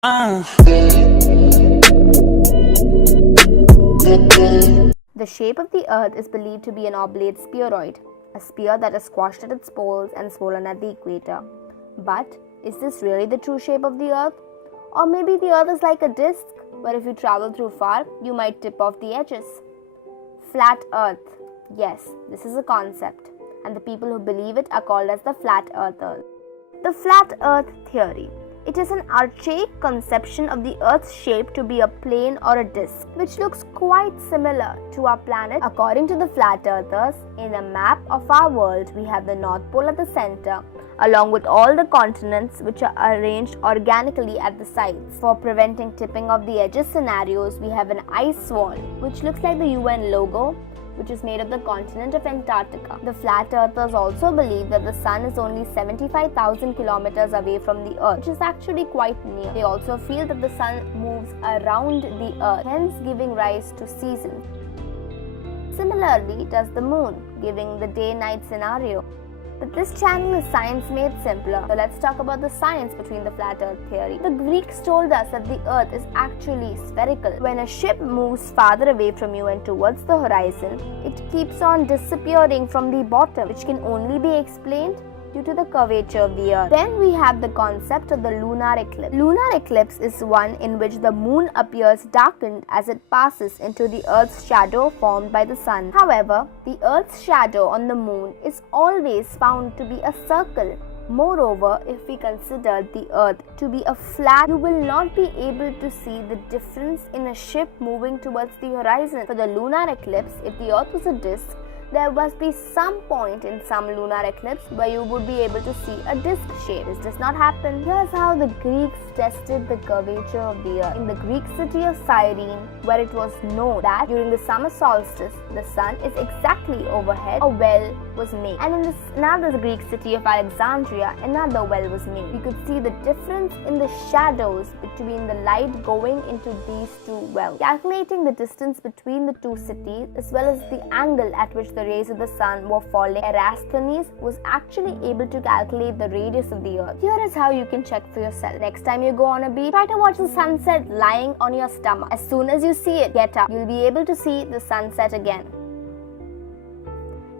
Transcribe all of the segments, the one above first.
The shape of the Earth is believed to be an oblate spheroid, a sphere that is squashed at its poles and swollen at the equator. But is this really the true shape of the Earth? Or maybe the Earth is like a disc, where if you travel through far, you might tip off the edges. Flat Earth. Yes, this is a concept, and the people who believe it are called as the Flat Earthers. The Flat Earth Theory. It is an archaic conception of the Earth's shape to be a plane or a disc, which looks quite similar to our planet. According to the Flat Earthers, in a map of our world, we have the North Pole at the center, along with all the continents which are arranged organically at the sides. For preventing tipping of the edges scenarios, we have an ice wall, which looks like the UN logo, which is made of the continent of Antarctica. The Flat Earthers also believe that the sun is only 75,000 kilometers away from the Earth, which is actually quite near. They also feel that the sun moves around the Earth, hence giving rise to seasons. Similarly does the moon, giving the day-night scenario. But this channel is science made simpler. So let's talk about the science between the Flat Earth theory. The Greeks told us that the Earth is actually spherical. When a ship moves farther away from you and towards the horizon, it keeps on disappearing from the bottom, which can only be explained due to the curvature of the Earth. Then we have the concept of the lunar eclipse. Lunar eclipse is one in which the moon appears darkened as it passes into the Earth's shadow formed by the sun. However, the Earth's shadow on the moon is always found to be a circle. Moreover, if we consider the Earth to be a flat, you will not be able to see the difference in a ship moving towards the horizon. For the lunar eclipse, if the Earth was a disk, there must be some point in some lunar eclipse where you would be able to see a disc shape. This does not happen. Here's how the Greeks tested the curvature of the Earth. In the Greek city of Cyrene, where it was known that during the summer solstice, the sun is exactly overhead, a well was made. And in another Greek city of Alexandria, another well was made. You could see the difference in the shadows between the light going into these two wells. Calculating the distance between the two cities as well as the angle at which the rays of the sun were falling, Eratosthenes was actually able to calculate the radius of the Earth. Here is how you can check for yourself. Next time you go on a beach, try to watch the sunset lying on your stomach. As soon as you see it, get up. You'll be able to see the sunset again.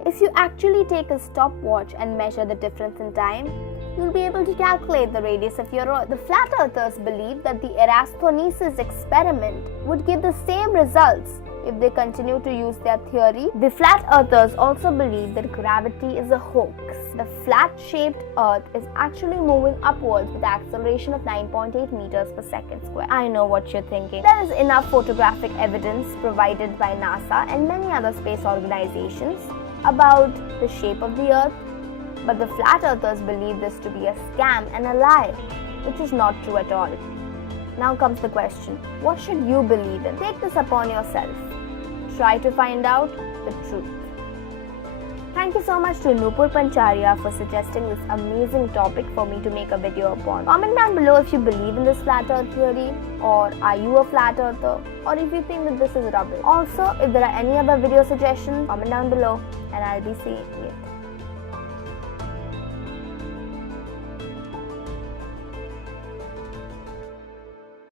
If you actually take a stopwatch and measure the difference in time, you'll be able to calculate the radius of your Earth. The Flat Earthers believe that the Eratosthenes experiment would give the same results if they continue to use their theory. The Flat Earthers also believe that gravity is a hoax. The flat-shaped Earth is actually moving upwards with an acceleration of 9.8 meters per second square. I know what you're thinking. There is enough photographic evidence provided by NASA and many other space organizations about the shape of the Earth, but the Flat Earthers believe this to be a scam and a lie, which is not true at all. Now comes the question, what should you believe in? Take this upon yourself. Try to find out the truth. Thank you so much to Nupur Pancharia for suggesting this amazing topic for me to make a video upon. Comment down below if you believe in this flat earth theory, or are you a flat earther, or if you think that this is rubbish. Also, if there are any other video suggestions, comment down below and I'll be seeing it.